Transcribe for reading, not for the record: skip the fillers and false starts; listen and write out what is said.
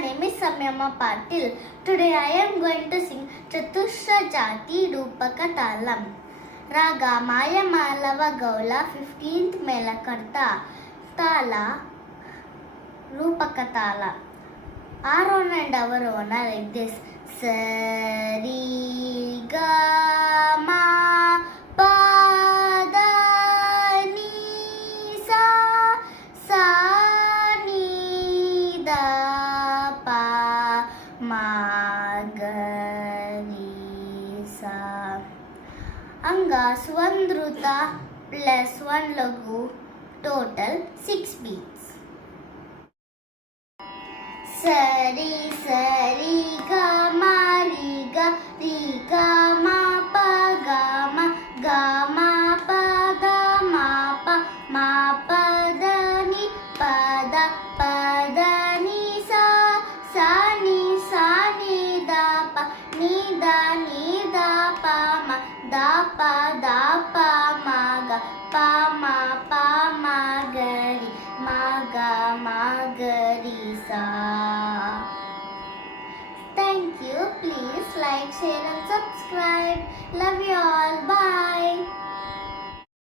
name is Samyama Patil. Today I am going to sing Chatushra Jati Rupaka Talam. Raga Maya Malava Gaula 15th Melakarta Tala Rupaka Tala. Our and our own are like this. Sari Ga Ma Pa Da Ni Sa Sa Ni Da Pa Ma Ga Ni Sa. Anga Swandruta plus 1 lagu, total 6 beats. Sari sari ga ma ri ga ma pa ga ma pa da ma pa da ni pa da ni sa ni da pa ni da pa ma ga pa ma ga ri ma ga ri sa. Thank you. Please like, share and subscribe. Love you all. Bye.